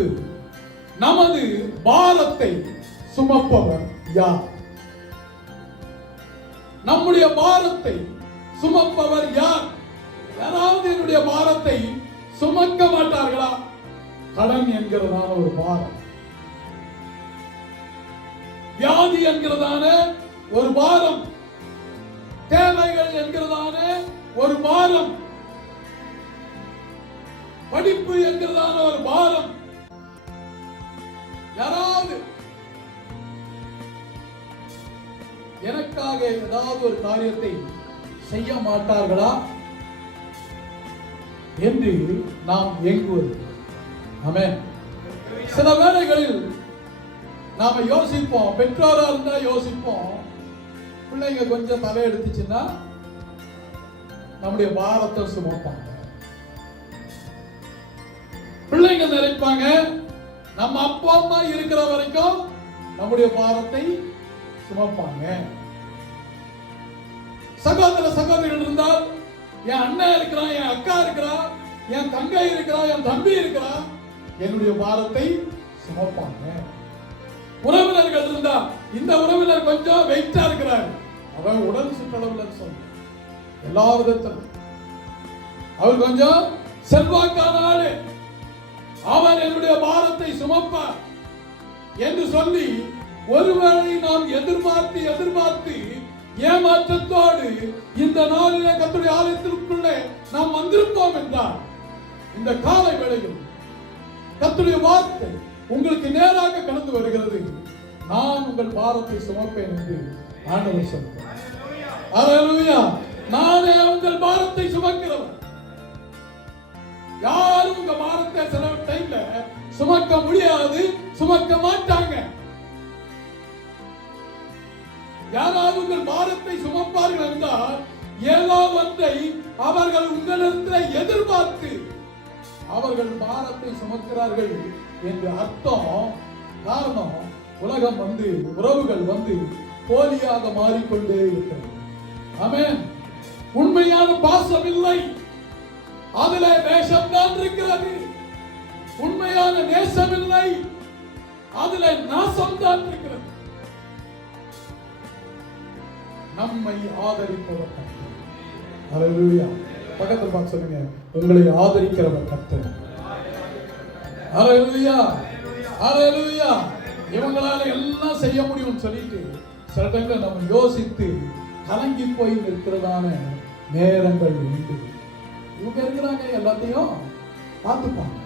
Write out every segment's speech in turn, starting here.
தலைப்பு, நமது பாரத்தை சுமப்பவர் யார்? நம்முடைய பாரத்தை சுமப்பவர் யார்? யாராவது என்னுடைய பாரத்தை சுமக்க மாட்டார்களா? கடன் என்கிறதான ஒரு பாரம், வியாதி என்கிறதான ஒரு பாரம், தேவைகள் என்கிறதான ஒரு பாரம், படிப்பு என்கிறதான ஒரு பாரம். யாராவது எனக்காக ஏதாவது ஒரு காரியத்தை செய்ய மாட்டார்களா என்று நாம் ஏங்குவது. ஆமென். சில வேளைகளில் நாம யோசிப்போம், பெற்றோரா இருந்தா யோசிப்போம், பிள்ளைங்க கொஞ்சம் தலை எடுத்துச்சுன்னா நம்முடைய பாரத்தை சுமப்பாங்க. பிள்ளைங்க நினைப்பாங்க, நம்ம அப்பா அம்மா இருக்கிற வரைக்கும் நம்முடைய பாரத்தை சுமப்பாங்க. சகோதர சகோதரிகள் இருந்தால், என் அண்ணன் இருக்கிறான், என் அக்கா இருக்கிறா, என் தங்கை இருக்கிறா, என் தம்பி இருக்கிறா, என்னுடைய பாரத்தை சுமப்பாங்க. உறவினர்கள் இருந்தா, இந்த உறவினர் கொஞ்சம் வெயிட்டா இருக்கிறார், அவர் உடல் சுற்றளவில் சொல்ல எல்லா விதத்திலும் அவர் கொஞ்சம் செல்வாக்கான ஆளு, அவர் என்னுடைய பாரத்தை சுமப்பார் என்று சொல்லி ஒருவேளை நாம் எதிர்பார்த்து ஏமாற்றத்தோடு இந்த நாளிலே கர்த்தருடைய ஆலயத்திற்குள்ளே நாம் வந்திருப்போம் என்றால், இந்த காலை வேளையில் கர்த்தருடைய வார்த்தை உங்களுக்கு நேராக கடந்து வருகிறது. நான் உங்கள் பாரத்தை சுமப்பேன் என்று ஆண்டவர் சொல்கிறார். ஹல்லேலூயா. நானே உங்கள் பாரத்தை சுமக்கிறவர். யாரும் உங்க பாரத்தை சில டைம்ல சுமக்க முடியாது, சுமக்க மாட்டாங்க. யாராவது உங்கள் பாரத்தை சுமப்பார்கள் என்றால், ஏதோ ஒன்றை அவர்கள் உங்களிடத்தில் எதிர்பார்த்து அவர்கள் பாரத்தை சுமக்கிறார்கள் என்று அர்த்தம். காரணம், உலகம் உறவுகள் போலியாக மாறிக்கொண்டே இருக்கிறது. ஆமென். உண்மையான பாசம் இல்லை, அதுல வேஷம் தான் இருக்கிறது. உண்மையான நேசம் இல்லை, அதுல நாசம் தான் இருக்கிறது. நம்மை ஆதரிப்பவர் கர்த்தர். ஹல்லேலூயா. பக்கத்துல பார்த்து சொல்லுங்க, உங்களை ஆதரிக்கிறவர் கர்த்தர். ஹல்லேலூயா. ஹல்லேலூயா. இவங்களால எல்லாம் செய்ய முடியும்னு சொல்லிட்டு சில டைம்ல நம்ம யோசித்து கலங்கி போய் இருக்கிறதான நேரங்கள் உண்டு. இவங்க இருக்கிறாங்க, எல்லாத்தையும் பார்த்துப்பாங்க.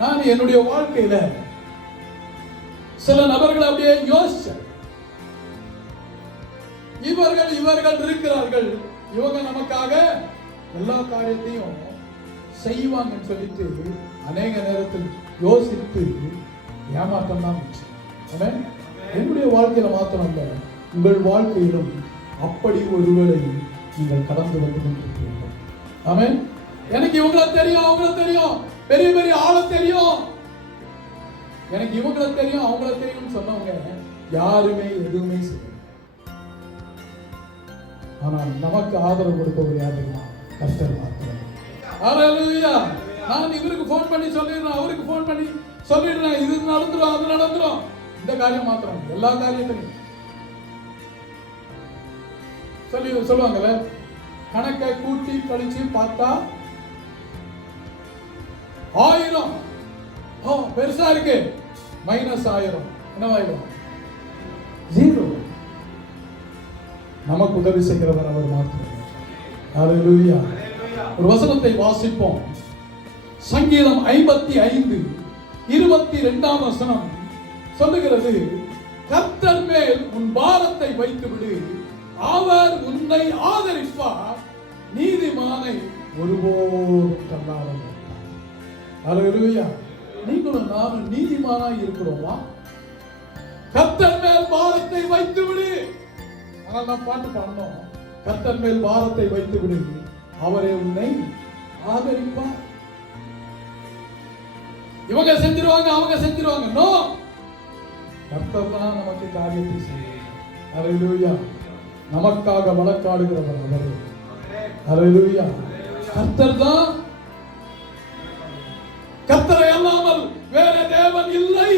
நான் என்னுடைய வாழ்க்கையில சில நபர்களை அப்படியே யோசிச்சேன். இவர்கள் இருக்கிறார்கள், இவங்க நமக்காக எல்லா காரியத்தையும் செய்வாங்கன்னு சொல்லிட்டு அநேக நேரத்தில் யோசித்து ஏமாற்றம் தான் மிச்சம். என்னுடைய வாழ்க்கையில மாத்திரம் இல்ல, உங்கள் வாழ்க்கையிலும் அப்படி ஒருவேளை நீங்கள் கடந்து வந்து கொண்டிருக்கிறீர்கள். ஆமென். எனக்கு இவங்கள தெரியும், அவங்கள தெரியும், பெரிய பெரிய ஆளை தெரியும், எனக்கு இவங்கள தெரியும், அவங்கள தெரியும் சொன்னவங்க யாருமே எதுவுமே செய்ய. ஆனால் நமக்கு ஆதரவு கொடுப்பவர் யாரு? கர்த்தர் மாத்திரம். ஹல்லேலூயா. நான் இவருக்கு போன் பண்ணி சொல்லிடுறேன், அவருக்கு போன் பண்ணி சொல்லிடுறேன், இது நடந்துரும், அது நடந்துரும். இந்த காரியம் மாத்திரம், எல்லா காரியத்தையும் சொல்லுவாங்கல்ல, கணக்கை கூட்டி கழிச்சு பார்த்தா 1000 பெருசா இருக்கு, -1000 என்னவாயிடும்? 0. நமக்கு உதவி செய்கிறவர் அவர் மாத்திரம். ஹல்லேலூயா. ஒரு வசனத்தை வாசிப்போம். சங்கீதம் 55:22 வசனம் சொல்லுகிறது, கர்த்தர் மேல் உன் பாரத்தை வைத்து விடு, அவர் உன்னை ஆதரிப்பார், நீதிமானை ஒருபோதும் தள்ளாட மாட்டார். ஹல்லேலூயா. நீங்களும் நானும் நீதிமானாய் இருக்கிறோமா? கர்த்தர் மேல் பாரத்தை வைத்து விடு. ஆனால் நாம் பாட்டு பாடணும், கர்த்தர் மேல் பாரத்தை வைத்து விடு, அவரே உன்னை ஆதரிப்பார். இவங்க செஞ்சிருவாங்க, அவங்க செஞ்சிருவாங்க. நோ, கர்த்தர் தான் நமக்கு காரியத்தை செய்வார். ஹல்லேலூயா. நமக்காக வழக்காடுகிறவர் அவரே. ஹல்லேலூயா. கர்த்தர் தான். கர்த்தரை அல்லாமல் வேற பாரம் இல்லை.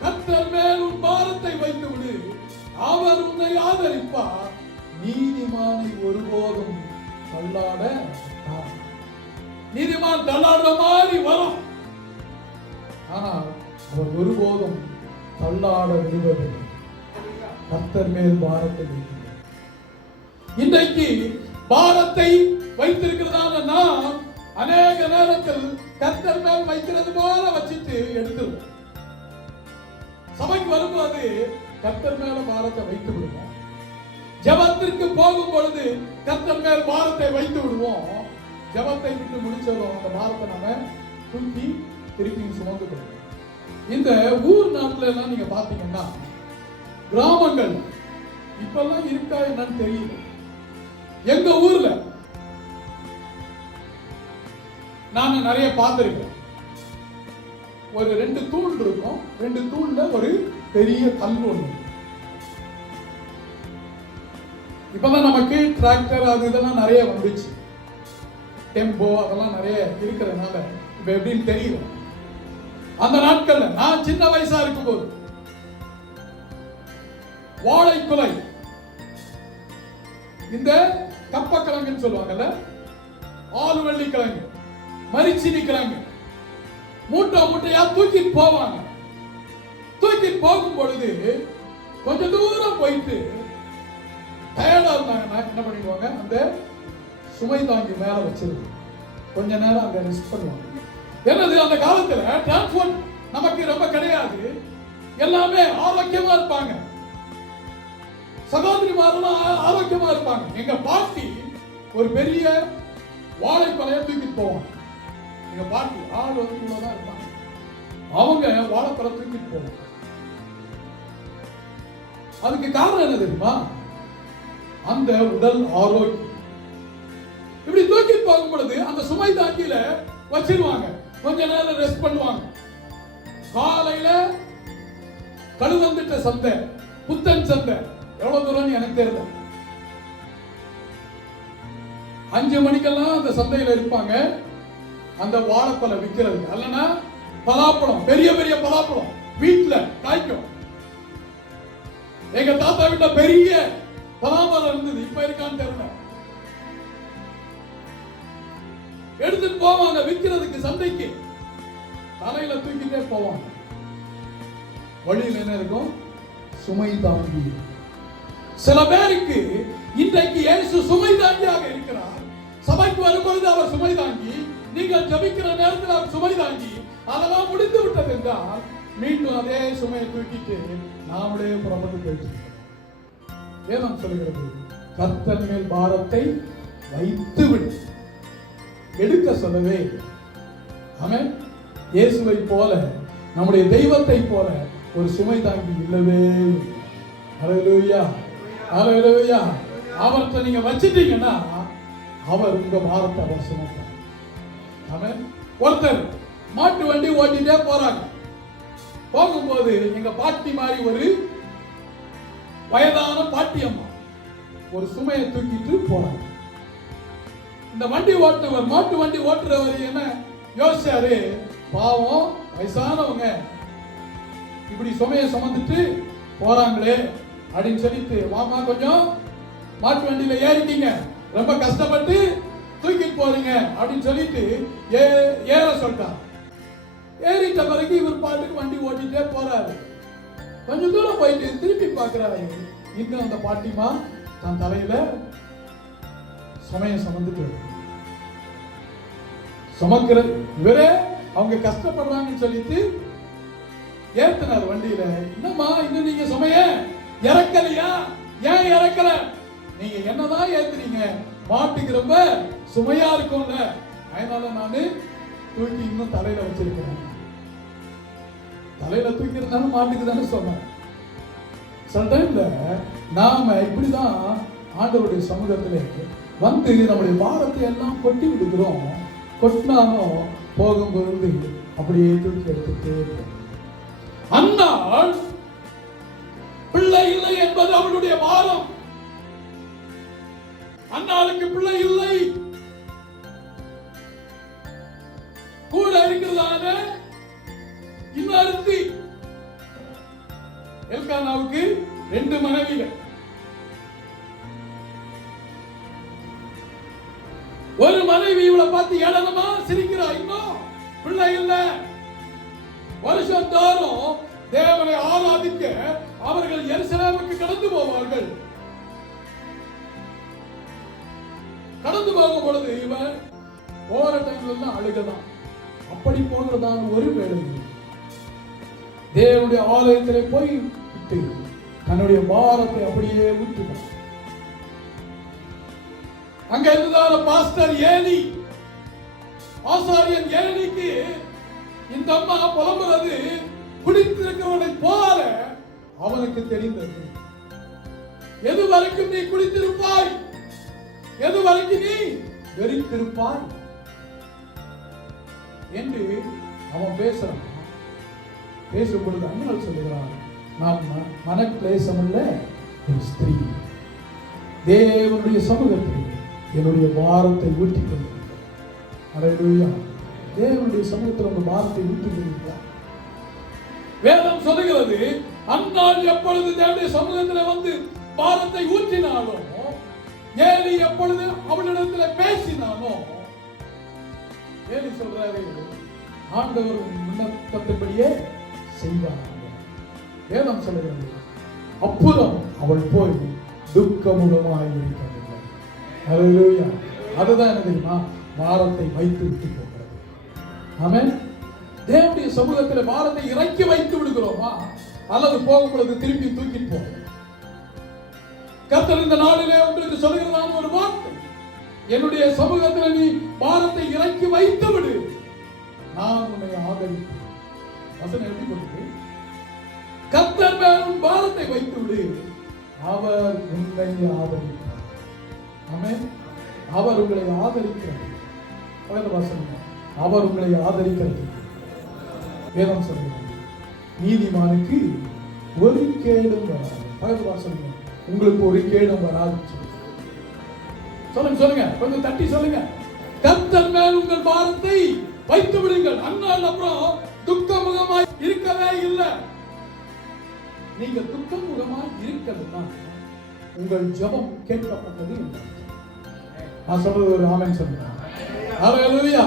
கர்த்தர் மேல் உன் பாரத்தை வைத்து விடு, அவர் உன்னை ஆதரிப்பார். நீதிமானை ஒருபோதும் தள்ளாட மாட்டார். நீதிமான் தள்ளாடுற மாதிரி வரும், ஆனால் அவர் ஒருபோதும் தள்ளாட விடுவதில்லை. கர்த்தர் மேல் பாரத்தை வைக்கிறார். இன்றைக்கு பாரத்தை வைத்திருக்கிறதான நாம் அநேக நேரத்தில் கர்த்தர் மேல் வைக்கிறது போல வச்சிட்டு எடுத்துருவோம். சபைக்கு வரும்போது கர்த்தர் மேல பாரத்தை வைத்து விடுவோம். ஜெபத்திற்கு போகும் பொழுது கர்த்தர் மேல் பாரத்தை வைத்து விடுவோம். ஜெபத்தை விட்டு முடிச்சதும் அந்த பாரத்தை நம்ம தூக்கி திருப்பி சுமந்து கொள்வோம். இந்த ஊர் நாட்டுல எல்லாம் நீங்க பாத்தீங்கன்னா, கிராமங்கள் இப்பெல்லாம் இருக்கா என்னன்னு தெரியல. எங்க ஊர்ல நான் நிறைய பார்த்திருக்கேன். ஒரு 2 தூண் இருக்கும், 2 தூண்ல ஒரு பெரிய கல் ஒண்ணு. இப்பதான் நமக்கு டிராக்டர் அது இதெல்லாம் நிறைய வந்துச்சு, டெம்போ அதெல்லாம் நிறைய இருக்கிறதுனால இப்ப எப்படின்னு தெரியும். அந்த நாட்கள்ல நான் சின்ன வயசா இருக்கும்போது வாழைக்குலை, இந்த கப்பக்கிழங்குன்னு சொல்லுவாங்கல்ல, ஆலுவள்ளி கிழங்கு, மரிச்சினி கிழங்கு, மூட்டை மூட்டையா தூக்கிட்டு போவாங்க. தூக்கிட்டு போகும் பொழுது கொஞ்ச தூரம் போயிட்டு டயர்டா இருந்தாங்கன்னா என்ன பண்ணிடுவாங்க, அந்த சுமை தாங்கி மேல வச்சிருவாங்க. கொஞ்ச நேரம் அங்க ரெஸ்ட் பண்ணுவாங்க. என்னது, அந்த காலத்துல டிரான்ஸ்போர்ட் நமக்கு ரொம்ப கிடையாது, எல்லாமே ஆரோக்கியமா இருப்பாங்க. சகோதரிமாரெல்லாம் ஆரோக்கியமா இருப்பாங்க. எங்க பாட்டி ஒரு பெரிய வாழைப்பழைய தூக்கிட்டு போவாங்க. எங்க பாட்டி ஆள் வந்து இவ்வளவுதான் இருப்பாங்க, அவங்க வாழைப்பழம் தூக்கிட்டு போவாங்க. அதுக்கு காரணம் என்ன தெரியுமா? அந்த உடல் ஆரோக்கியம். இப்படி தூக்கிட்டு போகும் பொழுது அந்த சுமை தாங்கியில வச்சிருவாங்க, கொஞ்ச நேரம் ரெஸ்ட் பண்ணுவாங்க. காலையில கழுவந்திட்ட சந்தை, புத்தன் சந்தை, எவ்வளவு தூரம் எனக்கு தெரியல, 5 மணிக்கெல்லாம் அந்த சந்தையில இருப்பாங்க. அந்த வாழைப்பழம் விற்கிறது, அல்லனா பலாப்பழம், பெரிய பெரிய பலாப்பழம் வீட்டுல காய்க்கும். எங்க தாத்தா வீட்டுல பெரிய பலாமரம் இருந்தது, இப்ப இருக்கான்னு தெரியல. எடுத்துட்டு போவாங்க விற்கிறதுக்கு சந்தைக்கு, தலையில தூக்கிட்டே போவாங்க. வழியில் என்ன இருக்கும்? சுமை தாங்கி. சில பேருக்கு இன்றைக்கு இயேசு சுமை தாங்கியாக இருக்கிறார். சபைக்கு வரும்பொழுது அவர் சுமை தாங்கி, நீங்கள் ஜெபிக்கிற நேரத்தில் அவர் சுமை தாங்கி, அதெல்லாம் முடிந்து விட்டது என்றால் மீண்டும் அதே சுமையை தூக்கிட்டு நாமளே புறப்பட்டு போயிட்டு வேதம் சொல்கிறது, கர்த்தர் மேல் பாரத்தை வைத்து விடு, எடுக்க சொல்லவே. ஆமென். இயேசுவை போல, நம்முடைய தெய்வத்தை போல ஒரு சுமை தாங்கி இல்லவே. ஹல்லேலூயா, ஹல்லேலூயா. அவர்கிட்ட நீங்க வச்சிட்டீங்கன்னா அவர் உங்க பாரத்தை அவர் சுமப்பார். ஆமென். ஒருத்தர் மாட்டு வண்டி ஓட்டிட்டே போறாங்க. போகும்போது எங்க பாட்டி மாதிரி ஒரு வயதான பாட்டி அம்மா ஒரு சுமையை தூக்கிட்டு போறாங்க. இந்த வண்டி ஓட்டுறவர், மாட்டு வண்டி ஓட்டுறவர் என்ன யோசிச்சாரு, பாவம் வயசானவங்க இப்படி சுமையை சுமந்துட்டு போறாங்களே அப்படின்னு சொல்லிட்டு, வாமா கொஞ்சம் மாட்டு வண்டியில ஏறிட்டீங்க, ரொம்ப கஷ்டப்பட்டு தூக்கிட்டு போறீங்க அப்படின்னு சொல்லிட்டு ஏற சொல்லிட்டார். ஏறிட்ட பிறகு இவர் பாட்டுக்கு வண்டி ஓட்டிட்டே போறாரு. கொஞ்சம் தூரம் போயிட்டு திருப்பி பார்க்கிறாரு, இன்னும் அந்த பாட்டிமா தன் தலையில சுமையை சுமந்துட்டு சுமக்கிற இவரே அவங்க கஷ்டப்படுறாங்கன்னு சொல்லிட்டு ஏத்தினார் வண்டியில. என்னம்மா இன்னும் நீங்க சுமைய இறக்கலையா? ஏன் இறக்கல? நீங்க என்னதான் ஏத்துறீங்க, மாட்டுக்கு ரொம்ப சுமையா இருக்கும்ல, அதனால நானு தூக்கி இன்னும் தலையில வச்சிருக்கிறேன். தலையில தூக்கி இருந்தாலும் மாட்டுக்கு தானே சொன்னேன். சில டைம்ல நாம இப்படிதான் ஆண்டவருடைய சமூகத்திலே வந்து நம்முடைய பாரத்தை எல்லாம் கொட்டி விடுக்கிறோம். கொட்டினாலும் போகும்போது அப்படியே தூக்கி எடுத்துட்டே இருக்கோம். அந்நாள் பிள்ளை இல்லை என்பது அவளுடைய பாரம். அந்நாளுக்கு பிள்ளை இல்லை, கூட இருக்கிறதான இன்னொருத்தி. எல்கானாவுக்கு 2 மனைவிகள். ஒரு மனைவி இவளை பார்த்து ஏளனமா சிரிக்கிறா. இன்னும் பிள்ளை இல்ல. வருஷம் தோறும் தேவனை ஆராதிக்க அவர்கள் எருசலேமுக்கு கடந்து போவார்கள். கடந்து போகும் பொழுது இவன் போற டைம்ல எல்லாம் அழுகதான். அப்படி போகிறதான ஒரு வேலை தேவனுடைய ஆலயத்திலே போய் விட்டு தன்னுடைய பாரத்தை அப்படியே விட்டுட்டான். அங்க இருந்ததான பாஸ்டர் ஏலி, ஆசாரியன் ஏலிக்கு இந்த அம்மா புலம்புறது குடித்திருக்கிறவனை போல அவனுக்கு தெரிந்தது. எது வரைக்கும் நீ குடித்திருப்பாய், எது வரைக்கும் நீ வெறித்திருப்பாய் என்று அவன் பேசுறான். பேசும் பொழுது அண்ணல் சொல்லுகிறான், நான் மனக்லேசமுள்ள ஒரு ஸ்திரீ, தேவனுடைய சமூகத்தில் என்னுடைய பாரத்தை ஊட்டிக் கொண்டிருக்கிறார். அல்லேலூயா. தேவனுடைய சமூகத்தில் அந்த பாரத்தை ஊட்டிக் கொண்டிருக்கிறார். வேதம் சொல்லுகிறது, அன்னாள் எப்பொழுது தேவனுடைய சமூகத்தில் வந்து பாரத்தை ஊற்றினாலும், ஏலி எப்பொழுது அவளிடத்தில் பேசினானோ, ஏலி சொல்றாரு, ஆண்டவர் விண்ணப்பத்தின்படியே செய்வார். வேதம் சொல்லுகிறது, அப்புறம் அவள் போய் துக்கமுகமாய் இருக்கவில்லை. அல்லேலூயா. அதுதான் என்ன தெரியுமா? பாரத்தை வைத்து விட்டு போகிறது. ஆமென். தேவனுடைய சமூகத்தில் பாரத்தை இறக்கி வைத்து விடுகிறோமா, அல்லது போகும் பொழுது திருப்பி தூக்கிட்டு போகிறோம்? கர்த்தர் இந்த நாளிலே உங்களுக்கு சொல்லுகிறதான ஒரு வார்த்தை, என்னுடைய சமூகத்தில் நீ பாரத்தை இறக்கி வைத்து விடு, நான் உன்னை ஆதரிப்பேன். வசனம் எப்படி போட்டு, கர்த்தர் மேல் உன் பாரத்தை வைத்து விடு, அவர் உன்னை ஆதரிப்பார். ஆமென். அவர் உங்களை ஆதரிக்கிறார். அவர் உங்களை ஆதரிக்கிறது. வேதம் சொல்லுகிறது, நீதிமானுக்கு ஒரு கேடும் வராது. உங்களுக்கு ஒரு கேடும் வராது. சொல்லுங்க சொல்லுங்க, கொஞ்சம் தட்டி சொல்லுங்க. கர்த்தர் மேல் உங்கள் பாரத்தை வைத்து விடுங்கள். அண்ணால் அப்புறம் துக்கமுகமாய் இருக்கவே இல்லை. நீங்க துக்கமுகமாய் இருக்கிறதுனா உங்கள் ஜெபம் கேட்கப்பட்டது. நான் சொல்றது ஒரு ஆமென் சொல்லுங்க. அல்லேலூயா.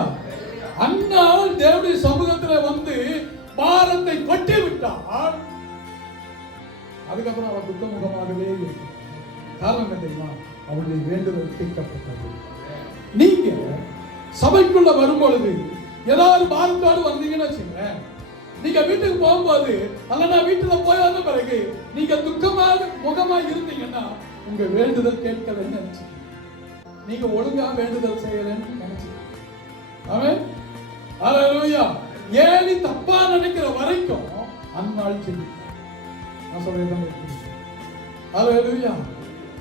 அண்ணால் தேவனுடைய சமூகத்தில் வந்து பாரத்தை கொட்டி விட்டால் அதுக்கப்புறம் அவர் துக்கமுகமாகவே இருக்கு. காரணம் என்ன தெரியுமா? அவருடைய வேண்டுதல் கேட்கப்பட்டது. நீங்க சபைக்குள்ள வரும்பொழுது ஏதாவது பாரத்தோடு வந்தீங்கன்னு வச்சுங்க, நீங்க வீட்டுக்கு போகும்போது அல்லனா வீட்டுல போய் வந்த பிறகு நீங்க துக்கமாக முகமாக இருந்தீங்கன்னா உங்க வேண்டுதல் கேட்கலன்னு நினைச்சு, நீங்க ஒழுங்கா வேண்டுதல் செய்யலன்னு நினைச்சு. ஆமென். அல்லேலூயா. ஏலி தப்பா நினைக்கிற வரைக்கும் அந்நாள் செல்லும். நான் சொல்றேன். அல்லேலூயா.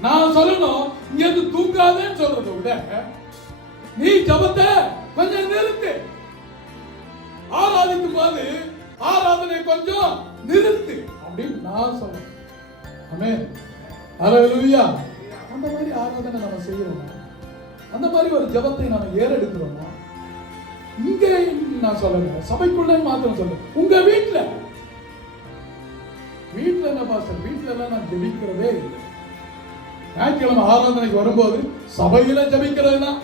நான் சொல்லணும், இங்க இருந்து தூங்காதேன்னு சொல்றதை விட நீ ஜெபத்தை கொஞ்சம் நிறுத்து. ஆராதிக்கும் போது ஆராதனை கொஞ்சம் நிறுத்து அப்படின்னு நான் சொல்றேன். ஆமென். அல்லேலூயா. அந்த மாதிரி ஆராதனை நம்ம செய்யறோம், அந்த மாதிரி ஒரு ஜெபத்தை நாம ஏறெடுக்கிறோமா? இங்க நான் சொல்லல, சபைக்குள்ள மாத்திரம் சொல்ல, உங்க வீட்டுல என்ன பாஸ்டர், வீட்டுல எல்லாம் நான் ஜெபிக்கிறதே இல்லை. ஞாயிற்றுக்கிழமை ஆராதனைக்கு வரும்போது சபையில ஜெபிக்கிறது தான்.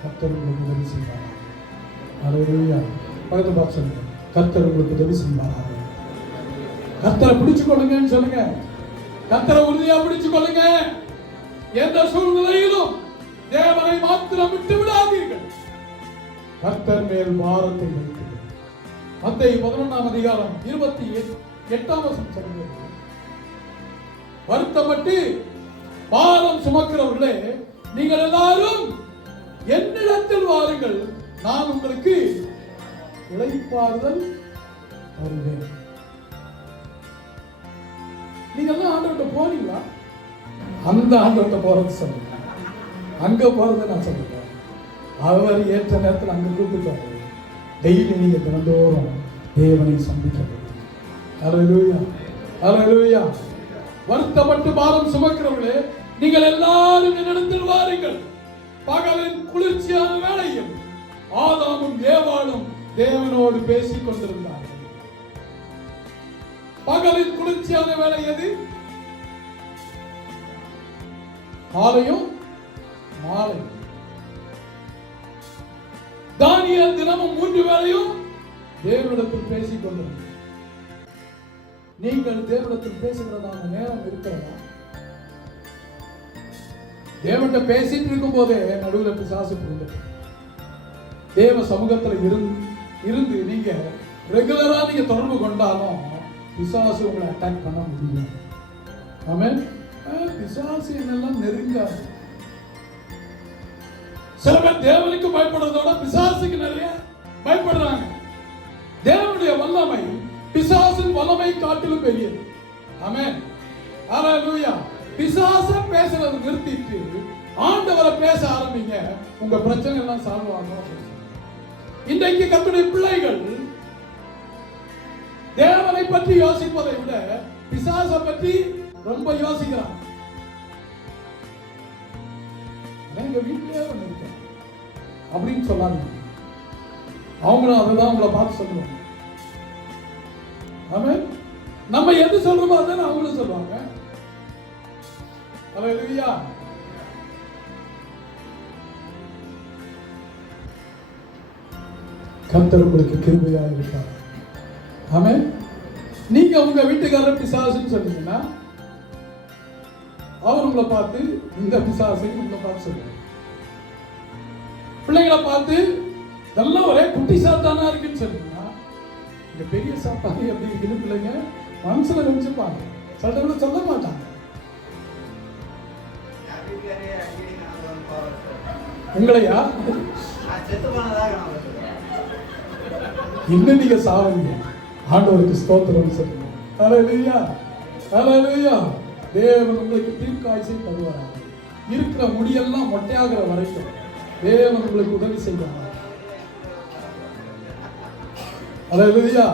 கர்த்தர் உங்களுக்கு உதவி செய்வார். அல்லேலூயா. பக்கத்து பார்த்து சொல்லுங்க, கர்த்தர் உங்களுக்கு உதவி செய்வார். கர்த்தரை பிடிச்சு கொள்ளுங்கன்னு சொல்லுங்க. கர்த்தரை உறுதியா பிடிச்சு கொள்ளுங்க. எந்த சூழ்நிலையிலும் தேவனை மாத்திரம் விட்டு விடாதீர்கள். கர்த்தர் மேல் பாரத்தை வைத்து. மத்தேயு 11ஆம் அதிகாரம் 28ஆம் வசனம் சொல்கிறது, வருத்தப்பட்டு பாரம் சுமக்கிறவர்களே, நீங்கள் எல்லாரும் என்னிடத்தில் வாருங்கள், நான் உங்களுக்கு இளைப்பாறுதல் தருவேன். நீங்க எல்லாம் ஆண்டவர்கிட்ட போறீங்களா? அந்த ஆண்டவர்கிட்ட போறது சொல்லுங்க, அங்க போறதை நான் சொல்லுறேன். அவர் ஏற்ற நேரத்தில் அங்க கூப்பிட்டாரு. டெய்லி நீங்க தினந்தோறும் தேவனை சந்திக்க வேண்டும். அல்லேலூயா. அல்லேலூயா. வருத்தப்பட்டு பாரம் சுமக்கிறவர்களே, நீங்கள் எல்லாரும் என்னிடத்தில் வாருங்கள், பகலின் குளிர்ச்சியான வேளையில் ஆதாமும் ஏவாளும் தேவனோடு பேசிக் கொண்டிருந்தார்கள். பகலின் குளிர்ச்சியான வேலை எது? காலையும் மாலை. தானியேல் தினமும் 3 வேளையும் தேவனிடத்தில் பேசிக் கொண்டிருந்தார். நீங்கள் தேவனிடத்தில் பேசுகிறதான நேரம் இருக்கிறதா? தேவன்கிட்ட பேசிட்டு இருக்கும் போதே நடுவில் பிசாசு புரிந்து தேவ சமூகத்தில் இருந்து நீங்க ரெகுலரா நீங்க தொடர்பு கொண்டாலும் பிசாசு உங்களை அட்டாக் பண்ண முடியும். ஆமென். பிசாசு என்னெல்லாம் நெருங்காது. சில பேர் தேவனுக்கு பயப்படுறதோட பிசாசுக்கு நிறைய பயப்படுறாங்க. தேவனுடைய வல்லமை பிசாசின் வல்லமை காட்டிலும் பெரியது. ஆமென். ஹல்லேலூயா. பிசாச பேசுறது நிறுத்திட்டு ஆண்டவரை பேச ஆரம்பிங்க, உங்க பிரச்சனை எல்லாம் சால்வ் ஆகும். இன்றைக்கு கர்த்தருடைய பிள்ளைகள் தேவனை பற்றி யோசிப்பதை விட பிசாச பற்றி ரொம்ப யோசிக்கிறாங்க. எங்க வீட்டிலே ஒண்ணு இருக்கு அப்படின்னு சொல்லாங்க. அவங்களும் அதுதான் உங்களை பார்த்து சொல்லுவாங்க. ஆமென். நம்ம எது சொல்றோமோ அதான் அவங்களும் சொல்லுவாங்க. ஹல்லேலூயா. கர்த்தர் உங்களுக்கு கிருபையாக இருப்பார். ஆமென். நீங்க உங்க வீட்டுக்காரர் பிசாசுன்னு சொன்னீங்கன்னா அவர் உங்களை பார்த்து இந்த பிசாசுன்னு உங்களை பார்த்து சொல்லுவாங்க. பிள்ளைகளை பார்த்து இதெல்லாம் ஒரே குட்டி சாத்தானா இருக்குன்னு சொன்னீங்கன்னா இந்த பெரிய சாப்பாடு எப்படி இருக்குன்னு பிள்ளைங்க மனசுல நினைச்சுப்பாங்க. சில சொல்ல மாட்டாங்க. உங்களையா இன்னும் நீங்க சாவீங்க. ஆண்டவருக்கு ஸ்தோத்திரம் சொல்லுங்க. ஹல்லேலூயா. ஹல்லேலூயா. தேவன் உங்களுக்கு தீர்க்காயுசை தருவார். இருக்கிற முடியெல்லாம் மொட்டையாகிற வரைக்கும் தேவன் உங்களுக்கு உதவி செய்வார். ஹல்லேலூயா.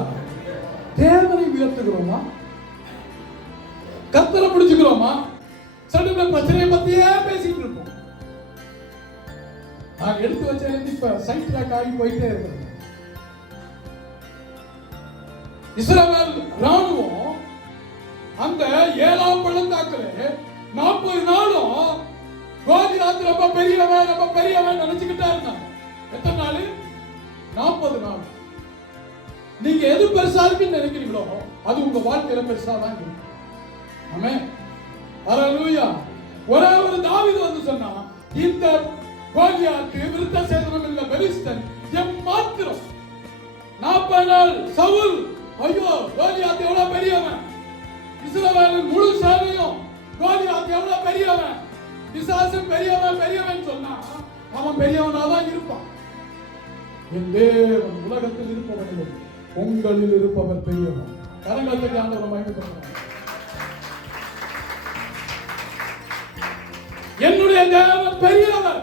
தேவனை உயர்த்துகிறோமா? கர்த்தரை பிடிச்சுக்கிறோமா? சடுல பிரச்சனையை பத்தியே பேசிட்டு இருப்போம். நான் எடுத்து வச்சேன். இப்ப சைட் ட்ராக் ஆகி போயிட்டே இருக்கிறேன். இஸ்ரவேல் ராணுவம் அந்த 7ஆம் பள்ளத்தாக்குல 40 நாளும் கோலியாத் ரொம்ப பெரியவன் நினைச்சுக்கிட்டா இருந்தாங்க. எத்தனை நாள்? 40 நாள். நீங்க எது பெருசா இருக்குன்னு நினைக்கிறீங்களோ அது உங்க வாழ்க்கையில பெருசா தான் இருக்கு. ஆமென். ஹல்லேலூயா. ஒரே ஒரு தாவீது வந்து சொன்னா, இந்த கோலியாத் விருத்த சேதனம் இல்ல பெலிஸ்தன் எம்மாத்திரம். 40 நாள் சவுல் ஐயோ கோலியாத் எவ்வளவு பெரியவன். இஸ்ரவேலின் முழு சேனையும் கோலியாத் எவ்வளவு பெரியவன். பிசாசு பெரியவன் சொன்னா அவன் பெரியவனா தான் இருப்பான். என் தேவன் உலகத்தில் இருப்பவன் உங்களில் இருப்பவர் பெரியவன். கரங்களுக்கு ஆண்டவரை மகிமைப்படுத்துகிறார். என்னுடைய தேவன் பெரியவர்.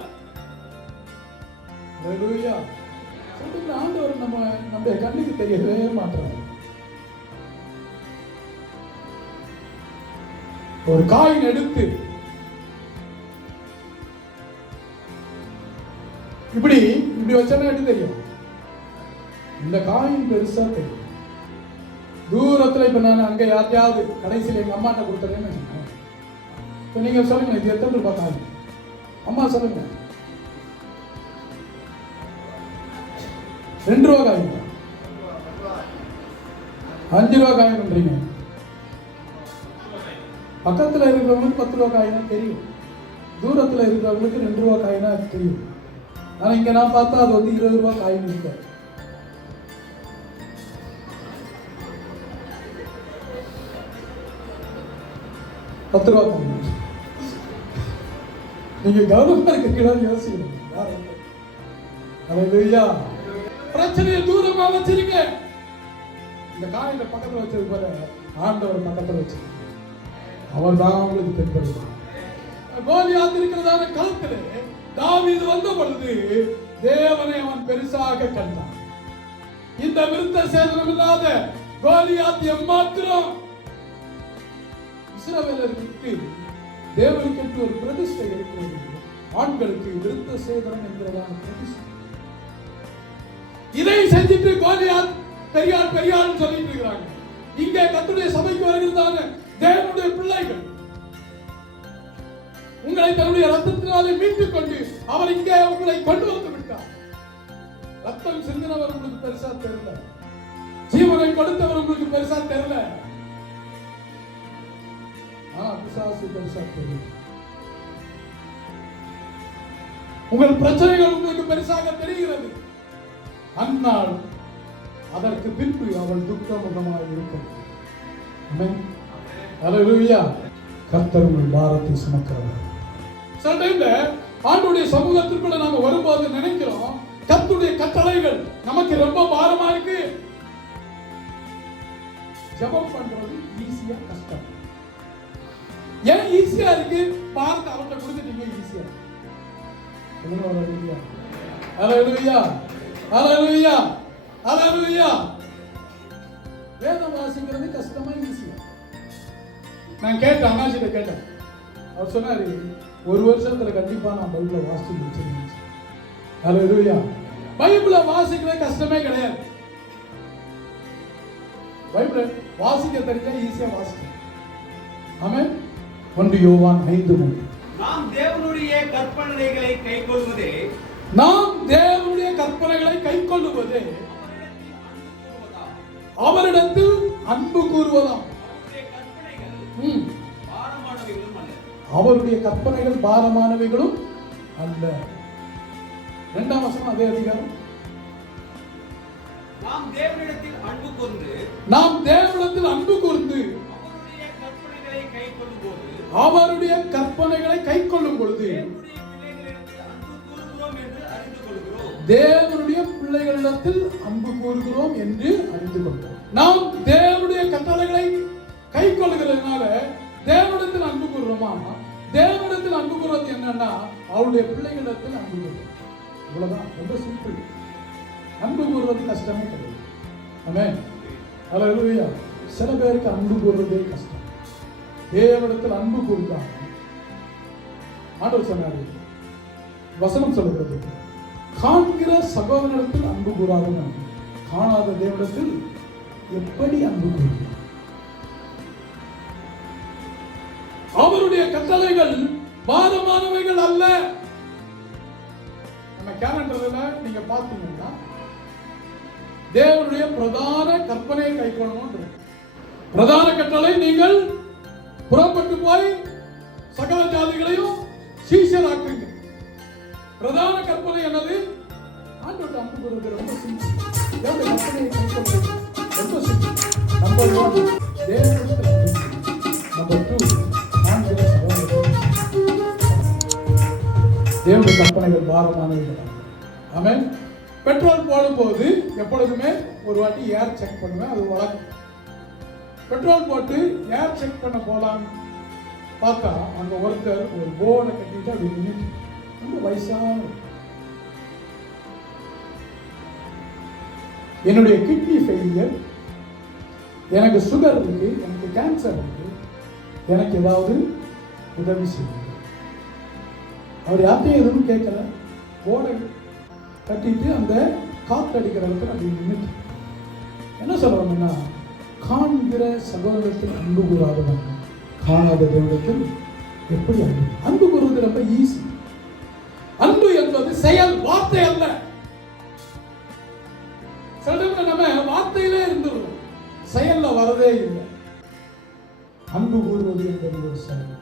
ஹல்லேலூயா. சொல்லுங்க, ஆண்டவர் நம்முடைய கண்ணுக்கு தெரியவே மாட்டார். ஒரு காயின் எடுத்து இப்படி வச்சா எப்படி தெரியும்? இந்த காயின் பெருசா தெரியும். தூரத்துல இப்ப நான் அங்க யார்ட்டையாவது கடைசியில் எங்க அம்மாட்ட கொடுத்துறேன்னு நீங்க சொல்லுங்க, இது எத்தனை ரூபாய் காயின்? அம்மா சொல்லுங்க. 2 ரூபாய் காயின், 5 ரூபாய் காயின்ன்றீங்க. பக்கத்துல இருக்கிறவங்களுக்கு 10 ரூபாய் காயினா தெரியும். தூரத்துல இருக்கிறவங்களுக்கு 2 ரூபாய் காயினா தெரியும். ஆனா இங்க நான் பார்த்தா அது வந்து 20 ரூபாய் காயின் இருக்கு. $10 காயின். நீங்க கவனமா இருக்கிறீங்களான்னு யோசிக்கணும். ஹல்லேலூயா. பிரச்சனையை தூரமா வச்சிருங்க. இந்த காயில பக்கத்துல வச்சது போல ஆண்டவர் பக்கத்துல வச்சிருக்க. அவர் தான் உங்களுக்கு தென்படுவார். கோலியாத் இருக்கிறதான களத்திலே தாவீது வந்த பொழுது தேவனை அவன் பெருசாக கண்டான். இந்த விருத்த சேதனம் இல்லாத கோலியாத் எம்மாத்திரம். இஸ்ரவேலருக்கு தேவனுக்கு ஒரு பிரதிஷ்டை இருக்கிறது. ஆண்களுக்கு விருத்த சேதனம் என்கிறதான பிரதிஷ்டை. செஞ்சுட்டு கோலியாத் பெரியார் பெரியார் சொல்லிட்டு இருக்காங்க. இங்கே கர்த்தருடைய சபைக்கு வருகிறாங்க தேவனுடைய பிள்ளைகள். உங்களை தன்னுடைய ரத்தத்தினாலே மீட்டுக் கொண்டு அவர் இங்கே உங்களை கொண்டு வந்து விட்டார். ரத்தம் சிந்தினவர் உங்களுக்கு பெருசா தெரியல, ஜீவனை கொடுத்தவர் உங்களுக்கு பெருசா தெரியல, பிசாசு பெருசா தெரியும். உங்கள் பிரச்சனைகள் உங்களுக்கு பெருசாக தெரிகிறது. அந்நாள் அதற்கு பின்பு அவள் துக்கமுகமாக இருக்கிறது. அல்லேலூயா. கர்த்தர் உங்கள் பாரத்தை சுமக்கிறவர். சில டைம்ல ஆண்டவருடைய சமூகத்திற்குள்ள நாம வரும்போது நினைக்கிறோம் கர்த்தருடைய கட்டளைகள் நமக்கு ரொம்ப பாரமா இருக்கு. ஜெபம் பண்றது ஈஸியா கஷ்டம். ஏன் ஈஸியா இருக்கு? பாரத்தை அவர்கிட்ட கொடுத்துட்டீங்க, ஈஸியா. அல்லேலூயா, அல்லேலூயா, அல்லேலூயா, அல்லேலூயா. வேதம் வாசிக்கிறது கஷ்டமா ஈஸியா? நான் கேட்டேன், அண்ணாச்சிட்ட கேட்டேன். அவர் சொன்னாரு, ஒரு வருஷத்துல கண்டிப்பா நான் பைபிளை வாசிச்சு முடிச்சிருக்கேன். அல்லேலூயா. பைபிளை வாசிக்கிறது கஷ்டமே கிடையாது. பைபிளை வாசிக்க தெரிஞ்சா ஈஸியா வாசிக்கலாம். ஆமென். 1 யோவான் 5:3. நாம் தேவனுடைய கற்பனைகளை கைக்கொள்வதே, நாம் தேவனுடைய கற்பனைகளை கைக்கொள்ளுவதே அவரிடத்தில் அன்பு கூறுவதாம். அவருடைய கற்பனைகள் பாரமானவைகளும் அல்ல. 2ஆம் வசனம் அதே அதிகாரம். நாம் தேவனிடத்தில் அன்பு கூர்ந்து, நாம் தேவனிடத்தில் அன்பு கூர்ந்து அவருடைய கற்பனைகளை கைக்கொள்ளும் பொழுது தேவனுடைய பிள்ளைகளிடத்தில் அன்பு கூறுகிறோம் என்று அறிந்து கொள்கிறோம். நாம் தேவனுடைய கட்டளைகளை கைக்கொள்கிறதுனால தேவனிடத்தில் அன்பு கூறுறோமா? தேவனிடத்தில் அன்பு கூறுவது என்னன்னா அவருடைய பிள்ளைகளிடத்தில் அன்பு கூறுறோம். இவ்வளவுதான், ரொம்ப சிம்பிள். அன்பு கூறுவது கஷ்டமே கிடையாது. ஆமென். அல்லேலூயா. சில பேருக்கு அன்பு கூறுவதே கஷ்டம். தேவனிடத்தில் அன்பு கூறுகிறார். ஆண்டவர் சொன்னார், வசனம் சொல்கிறது, காண்கிற சகோதரனிடத்தில் அன்பு கூறாதவன் காணாத தேவனிடத்தில் எப்படி அன்பு கூறுகிறார்? அவருடைய கட்டளைகள் பாரமானவைகள் அல்ல. நம்ம கேலண்டர்ல நீங்க பாத்தீங்கன்னா தேவனுடைய பிரதான கற்பனையை கைக்கொள்ளணும். பிரதான கட்டளை, நீங்கள் புறப்பட்டு போய் சகல ஜாதிகளையும் சீஷராக்குங்க. பிரதான கற்பனை என்னது? ஆண்டவர்ட்ட அன்பு கூறுவது ரொம்ப சிம்பிள். தேவனுடைய கற்பனையை கைக்கொள்வது ரொம்ப சிம்பிள். நம்பர் 1 தேவனிடத்தில் அன்பு. நம்பர் 2 காண்கிற சகோதரர்கள். தேவனுடைய கற்பனைகள் பாரமானவைகள். ஆமென். பெட்ரோல் போடும்போது எப்பொழுதுமே ஒரு வாட்டி ஏர் செக் பண்ணுவேன், அது வழக்கம். பெட்ரோல் போட்டு ஏர் செக் பண்ண போலாம் பார்த்தா அங்க ஒருத்தர் ஒரு போர்டை கட்டிட்டு அப்படி நின்று, ரொம்ப வயசான, என்னுடைய கிட்னி ஃபெயிலியர், எனக்கு சுகர் இருக்கு, எனக்கு கேன்சர் இருக்கு, எனக்கு ஏதாவது உதவி செய்யுங்க. அவர் யார்ட்டையும் எதுவும் கேட்கல, போர்டை கட்டிட்டு அந்த காத்தடிக்கிற இடத்துல அப்படி நின்று என்ன சொல்றாங்கன்னா, காண்கிற சகோதரத்தில் அன்பு கூறாதவன் காணாத தேவனிடத்தில் எப்படி அன்பு? அன்பு கூறுவது ரொம்ப ஈஸி. அன்பு என்பது செயல், வார்த்தை அல்ல. சில நம்ம வார்த்தையிலே இருந்துருவோம், செயல்ல வரதே இல்லை. அன்பு கூறுவது என்பது ஒரு செயல்.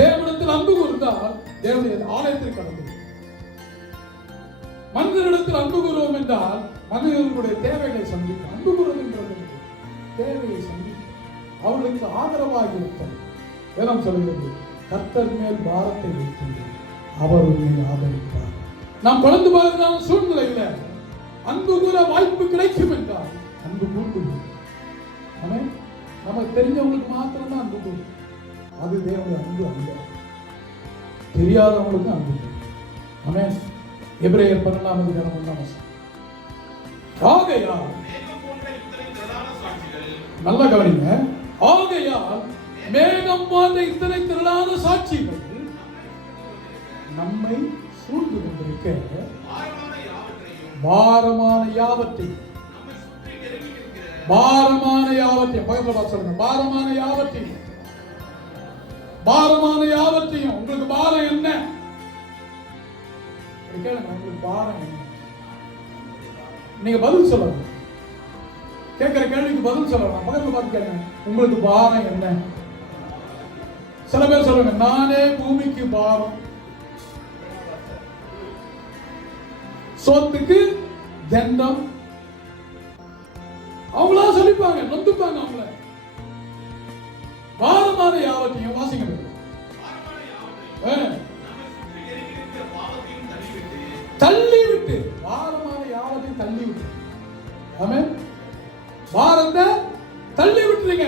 தேவனிடத்தில் அன்பு கூர்ந்தால் தேவனுடைய ஆலயத்தில் கடந்து, மனிதனிடத்தில் அன்பு கூறுவோம் என்றால் மனிதர்களுடைய தேவைகளை சந்திக்கும். அன்பு கூறுவது என்றது தேவையை சந்திக்கும், அவர்களுக்கு ஆதரவாக இருத்தல். வேதம் சொல்கிறது, கர்த்தர் மேல் பாரத்தை வைத்து அவர் உன்னை ஆதரிப்பார். நாம் கடந்து போகிறதான சூழ்நிலையில அன்பு கூற வாய்ப்பு கிடைக்கும் என்றால் அன்பு கூறுவோம். நமக்கு தெரிஞ்சவங்களுக்கு மாத்திரம் தான் அன்பு கூறும். அது தேவனுடைய அன்பு அல்ல, தெரியாதவங்களுக்கு அன்பு. ஆமென். எபிரேயர் 12:1. ஆகையால், நல்ல கவனிங்க, ஆகையால் மேகம் போன்ற இத்தனை திரளான சாட்சிகள் நம்மை சூழ்ந்து கொண்டிருக்க பாரமான யாவற்றையும், பாரமான யாவற்றையும், பக்கத்துல பார்த்து சொல்லுங்க, பாரமான யாவற்றையும், பாரமான யாவற்றையும். உங்களுக்கு பாரம் என்ன? கேளுங்க, உங்களுக்கு பாரம் என்ன? நீங்க பதில் சொல்லணும். கேட்கிற கேள்விக்கு பதில் சொல்லணும். பக்கத்துல பார்த்து கேளுங்க, உங்களுக்கு பாரம் என்ன? சில பேர் சொல்லுங்க, நானே பூமிக்கு பாரம், சோத்துக்கு தண்டம். அவங்களா சொல்லிப்பாங்க, நொந்துப்பாங்க அவங்கள. பாரமான யாவற்றையும் வாசிங்க. தள்ளிவிட்டு, பாரமான யாவற்றையும் தள்ளிவிட்டு. ஆமென். பாரத்தை தள்ளி விட்டுறீங்க.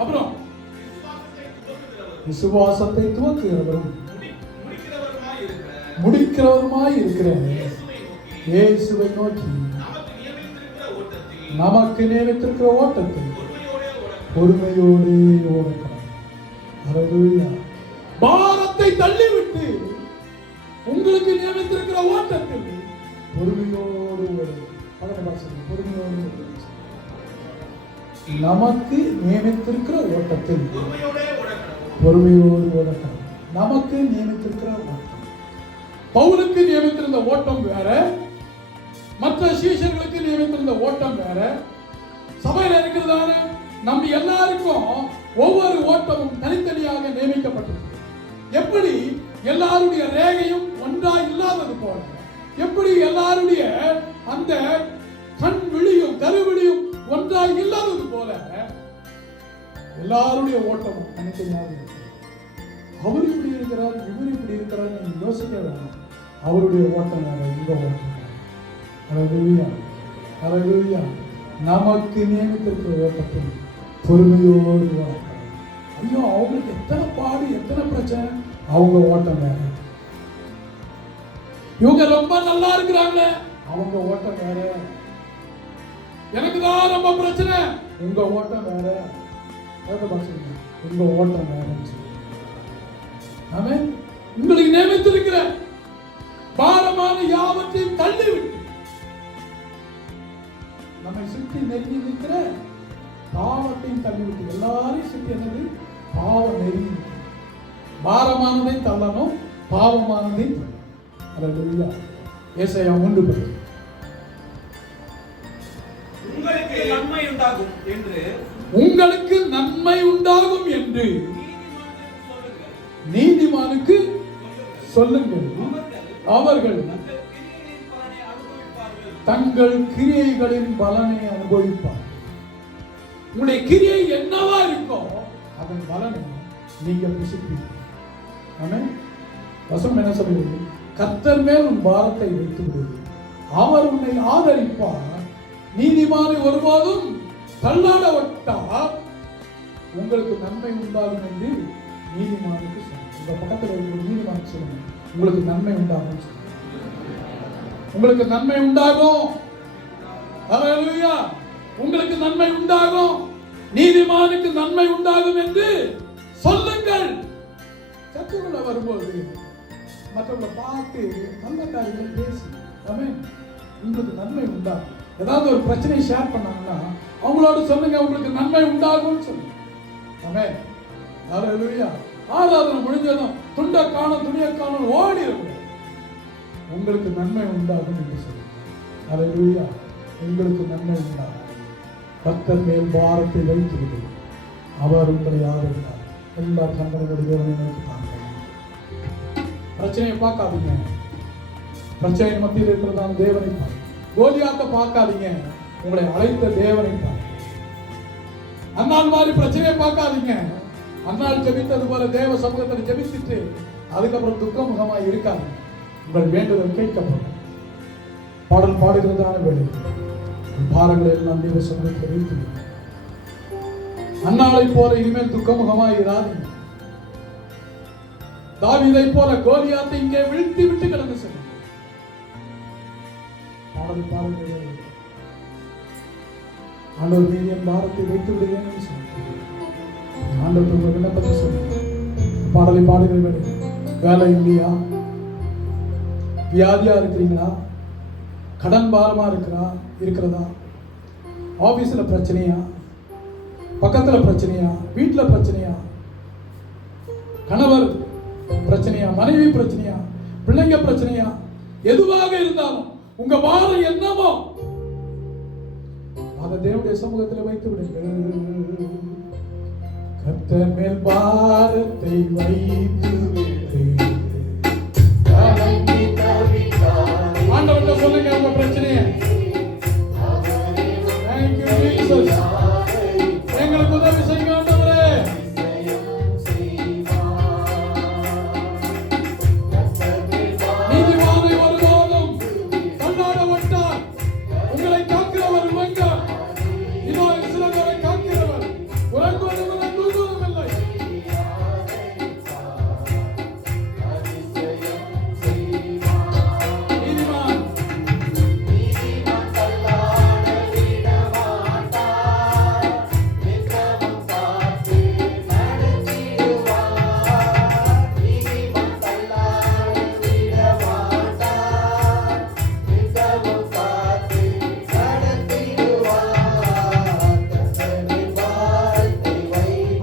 அப்புறம் விசுவாசத்தை துவக்குகிறவரும் முடிக்கிறவருமாய் இருக்கிற இயேசுவை நோக்கி நமக்கு நியமித்திருக்கிற ஓட்டத்தில் பொறுமையோடு ஓடணும். ஹல்லேலூயா. பாரத்தை தள்ளிவிட்டு உங்களுக்கு நியமித்திருக்கிற ஓட்டத்தில் பொறுமையோடு ஓடணும். பொறுமையோடு ஓடணும். நமக்கு நியமித்திருக்கிற ஓட்டத்தில் பொறுமையோடு ஓடணும். நமக்கு நியமித்திருக்கிற ஓட்டம். பவுலுக்கு நியமித்திருந்த ஓட்டம் வேற, மற்ற சீஷர்களுக்கு நியமித்திருந்த ஓட்டம் வேற. சபையில் இருக்கிறதான நம்ம எல்லாருக்கும் ஒவ்வொரு ஓட்டமும் தனித்தனியாக நியமிக்கப்பட்டிருக்கு. எப்படி எல்லாருடைய ரேகையும் ஒன்றாய் இல்லாதது போல, எப்படி எல்லாருடைய அந்த கண் விழியும் கருவிழியும் ஒன்றாய் இல்லாதது போல எல்லாருடைய ஓட்டமும் தனித்தனியாக இருக்கு. அவர் இப்படி இருக்கிறார், இவர் இப்படி இருக்கிறார், நீங்க யோசிக்க வேண்டாம். அவருடைய ஓட்டம் வேற, இந்த ஓட்டம். ஹல்லேலூயா, ஹல்லேலூயா. நமக்கு நியமித்திருக்கிற ஓட்டத்தில் பொறுமையோடு ஓடணும். ஐயோ, அவங்களுக்கு எத்தனை பாடு, எத்தனை பிரச்சனை, அவங்க ஓட்டம் வேற. இவங்க ரொம்ப நல்லா இருக்கிறாங்க, அவங்க ஓட்டம் வேற. எனக்கு தான் ரொம்ப பிரச்சனை, உங்க ஓட்டம் வேற. உங்க ஓட்டம் வேற. ஆமென். உங்களுக்கு நியமித்திருக்கிற பாரமான யாவற்றையும் தள்ளிவிட்டு நம்மை சுற்றி நெருங்கி நிற்கிற பாவத்தையும் தள்ளிவிட்டு. எல்லாரையும் சுற்றி என்னது? பாவம் நெருங்கி. பாரமானதை தள்ளணும், பாவமானதை தள்ளணும். ஹல்லேலூயா. ஏசாயா 3:10. உங்களுக்கு நன்மை உண்டாகும் என்று, உங்களுக்கு நன்மை உண்டாகும் என்று நீதிமானுக்கு சொல்லுங்கள், அவர்கள் தங்கள் கிரியைகளின் பலனை அனுபவிப்பார். உங்களுடைய கிரியை என்னவா இருக்கோ அதன் பலனை நீங்கள் புசிப்பீர்கள். ஆமென். வசனம் என்ன சொல்கிறது? கர்த்தர் மேல் உன் பாரத்தை வைத்து விடு, அவர் உன்னை ஆதரிப்பார். நீதிமானை ஒருபோதும் தள்ளாட விட்டார், உங்களுக்கு நன்மை உண்டாகும் என்று நீதிமானுக்கு சொல்லுங்க. இந்த பக்கத்தில் இருக்கிற நீதிமானுக்கு சொல்லுங்க, உங்களுக்கு நன்மை உண்டாகும். உங்களுக்கு நன்மை உண்டாகும். ஹல்லேலூயா. உங்களுக்கு நன்மை உண்டாகும், நீதிமானுக்கு நன்மை உண்டாகும் என்று சொல்லுங்கள். சத்துருல வரும்போது மற்றவங்களை பார்த்து நல்ல காரியங்கள் பேசி, ஆமென், உங்களுக்கு நன்மை உண்டாகும். ஏதாவது ஒரு பிரச்சனையை ஷேர் பண்ணாங்கன்னா அவங்களோட சொல்லுங்க, உங்களுக்கு நன்மை உண்டாகும் சொல்லுங்க. ஆமென். ஹல்லேலூயா. ஆராதனை முடிஞ்சதும் துண்டை காணும் துணியை காணும் ஓடி இருக்கும். உங்களுக்கு நன்மை உண்டாகும் என்று சொல்லுங்க. ஹல்லேலூயா. உங்களுக்கு நன்மை உண்டாகும். கர்த்தர் மேல் பாரத்தை வைத்து விடு, அவர் உங்களை ஆதரிப்பார். எல்லா கண்களுடைய தேவனை நோக்கி பார்க்க. பிரச்சனையை பார்க்காதீங்க, பிரச்சனை மத்தியில் இருக்கிறதான தேவனை பார்க்க. கோலியாத்தை பார்க்காதீங்க, உங்களை அழைத்த தேவனை பார்க்க. அந்நாள் மாதிரி பிரச்சனையை பார்க்காதீங்க. அந்நாள் ஜெபித்தது போல தேவ சமூகத்தில் ஜெபித்துட்டு அதுக்கப்புறம் துக்கமுகமாக இருக்காது. உங்கள் வேண்டுதல் கேட்கப்படும். பாடல் பாடுகிறதான வேலை பாரங்களை எல்லாம் தேவ சமூகத்தில் வைத்து அந்நாளை போல இனிமேல் துக்கமுகமாக இராதீங்க. தாவீதை போல கோலியாத்தை இங்கே வீழ்த்தி விட்டு கிடந்து செல்லும். பாடல் பாடுகிறேன், ஆண்டவர் மீது என் பாரத்தை வைத்து விடுவேன் என்று சொன்னார். ஆண்டவர் உங்கள் விண்ணப்பத்தை சொன்னார். பாடலை பாடுகிற வேலை இல்லையா? வியாதியா இருக்கிறீங்களா? கடன் பாரமா இருக்கிறதா? ஆபீஸ்ல பிரச்சனையா? பக்கத்துல பிரச்சனையா? வீட்டுல பிரச்சனையா? கணவர் பிரச்சனையா? மனைவி பிரச்சனையா? பிள்ளைங்க பிரச்சனையா? எதுவாக இருந்தாலும் உங்க பாரம் என்னமோ அதை தேவனுடைய சமூகத்தில் வைத்து விடுங்கள். கர்த்தர் மேல் பாரத்தை வைத்து விடு. ஆண்டவர்கிட்ட சொல்லுங்க உங்க பிரச்சனையை. Thank you, Jesus. எங்களுக்கு உதவி செய்யுங்க ஆண்டவரே. நீதிமானை ஒருபோதும் தள்ளாட மாட்டார். உங்களை காக்கிறவர் உமங்க. இதோ இஸ்ரவேலை காக்கிறவர் உறங்குவதும் தூங்குவதும் இல்லை. நீதிமான்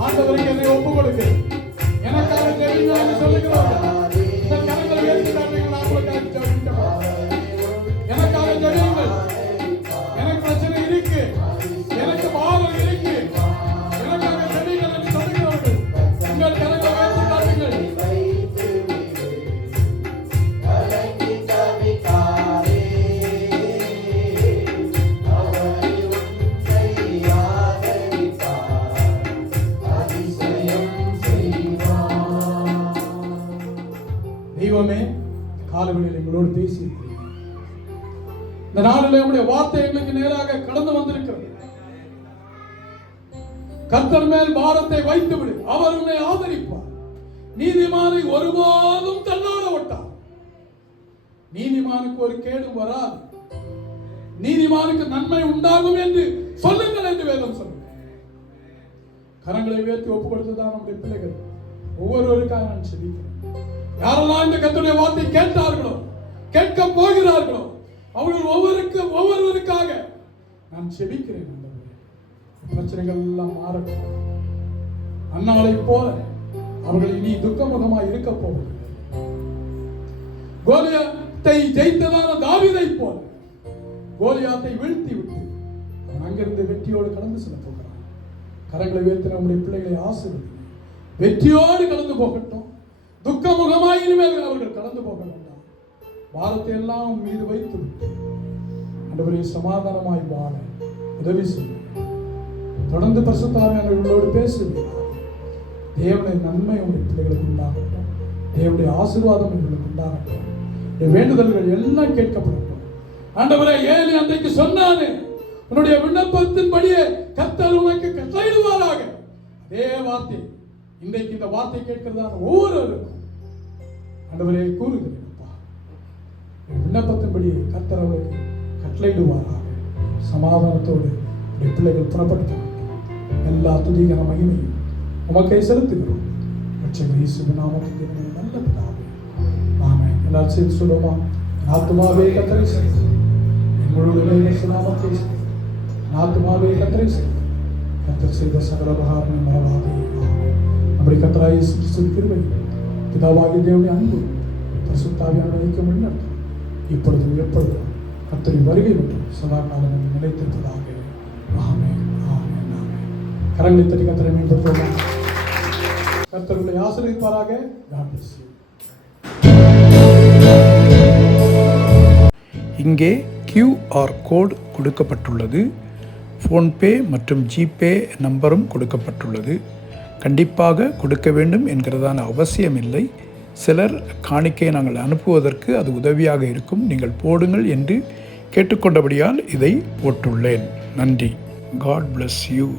ஆண்டவருக்கு என்னை ஒப்பு கொடுக்கிறேன். எனக்காக ஜெபிங்க சொல்லுகிறவர்கள் இந்த கரங்களை உயர்த்தி காட்டுங்கள். நான் உங்களுக்காக ஜெபிக்கிறேன். எனக்காக ஜெபியுங்கள். எனக்கு பிரச்சனை இருக்கு, எனக்கு பாவம் இருக்கு, எனக்காக ஜெபிங்கள் என்று சொல்லுகிறவர்கள் உங்கள் கரங்களை உயர்த்தி காட்டுங்கள். தெய்வமே, காலவெளியில் எங்களோடு பேசி இந்த நாளிலே உம்முடைய வார்த்தை எங்களுக்கு நேராக கடந்து வந்திருக்கிறது. கர்த்தர் மேல் பாரத்தை வைத்து விடு, அவர் உன்னை ஆதரிப்பார். நீதிமானை ஒருபோதும் தள்ளாட விட்டார். நீதிமானுக்கு ஒரு கேடும் வராது, நீதிமானுக்கு நன்மை உண்டாகும் என்று சொல்லுங்கள் என்று வேதம் சொல்லுங்கள். கரங்களை உயர்த்தி ஒப்பு கொடுத்துதான் நம்முடைய பிள்ளைகள் ஒவ்வொருவருக்காக நான் செபிக்கிறேன். யாரெல்லாம் இந்த கர்த்தருடைய வார்த்தை கேட்டார்களோ, கேட்க போகிறார்களோ, அவர்கள் ஒவ்வொருவருக்காக நான் செபிக்கிறேன். பிரச்சனைகள் எல்லாம் மாறட்டும். அன்னாளை போல அவர்கள் இனி துக்கமுகமாய் இருக்க போவதில்லை. கோலியாத்தை ஜெயித்ததான தாவீதை போல கோலியாத்தை வீழ்த்தி விட்டு அவன் அங்கிருந்து வெற்றியோடு கடந்து செல்ல போகிறான். கரங்களை உயர்த்தி நம்முடைய பிள்ளைகளை ஆசீர்வதிங்க. வெற்றியோடு கடந்து போகட்டும். துக்கமுகமாய் இனிமேல் அவர்கள் கடந்து போக வேண்டாம். பாரத்தை எல்லாம் மீது வைத்து விட்டு ஆண்டவரே சமாதானமாய் வாழ உதவி செய்ய தொடர்ந்து பரிசுத்த ஆவியானவர்களோடு பேசுவீர்கள். தேவனுடைய நன்மை உங்களுடைய பிள்ளைகளுக்கு உண்டாகட்டும். தேவனுடைய ஆசீர்வாதம் உங்களுக்கு உண்டாகட்டும். வேண்டுதல்கள் எல்லாம் கேட்கப்படட்டும். ஆண்டவரே, ஏலி அன்றைக்கு சொன்னானே, உன்னுடைய விண்ணப்பத்தின்படியே கர்த்தர் உனக்கு கட்டளையிடுவாராக. அதே வார்த்தை இன்றைக்கு இந்த வார்த்தை கேட்கிறதான ஒவ்வொருவருக்கும் ஆண்டவரே கூறுகிறேன்ப்பா, விண்ணப்பத்தின்படி கர்த்தர் அவர்களுக்கு கட்டளையிடுவாராக. சமாதானத்தோடு பிள்ளைகள் புறப்பட்டு எல்லா துதிகர மகிமையும் உமக்கை செலுத்துகிறோம். நாமத்தில் நல்ல பிதாவே, ஆமென். எல்லாரும் சேர்ந்து சொல்லுமா, ஆத்துமாவே கர்த்தரை சேவி, என் முழு நாமத்தை சேவி, ஆத்துமாவே கர்த்தரை சேவி, கர்த்தர் செய்த சகல உபகாரங்களை மறவாதே. நம்முடைய கர்த்தராகிய இயேசு கிறிஸ்துவின் கிருபை, பிதாவாகிய தேவனுடைய அன்பு, பரிசுத்த ஆவியானவர் ஐக்கியம் வழிநடத்தும் இப்பொழுதும் எப்பொழுதும் கர்த்தரின் வருகை மற்றும் சதா காலம் நிலைத்திருப்பதாக. ஆமென், ஆமென், ஆமென். கரங்களை தட்டி கர்த்தரை மேம்படுத்துவோம். கர்த்தர் உங்களை ஆசீர்வதிப்பாராக. God bless you. இங்கே QR கோட் கொடுக்கப்பட்டுள்ளது. ஃபோன்பே மற்றும் ஜிபே நம்பரும் கொடுக்கப்பட்டுள்ளது. கண்டிப்பாக கொடுக்க வேண்டும் என்கிறதான அவசியமில்லை. சிலர் காணிக்கையை நாங்கள் அனுப்புவதற்கு அது உதவியாக இருக்கும், நீங்கள் போடுங்கள் என்று கேட்டுக்கொண்டபடியால் இதை போட்டுள்ளேன். நன்றி. God bless you.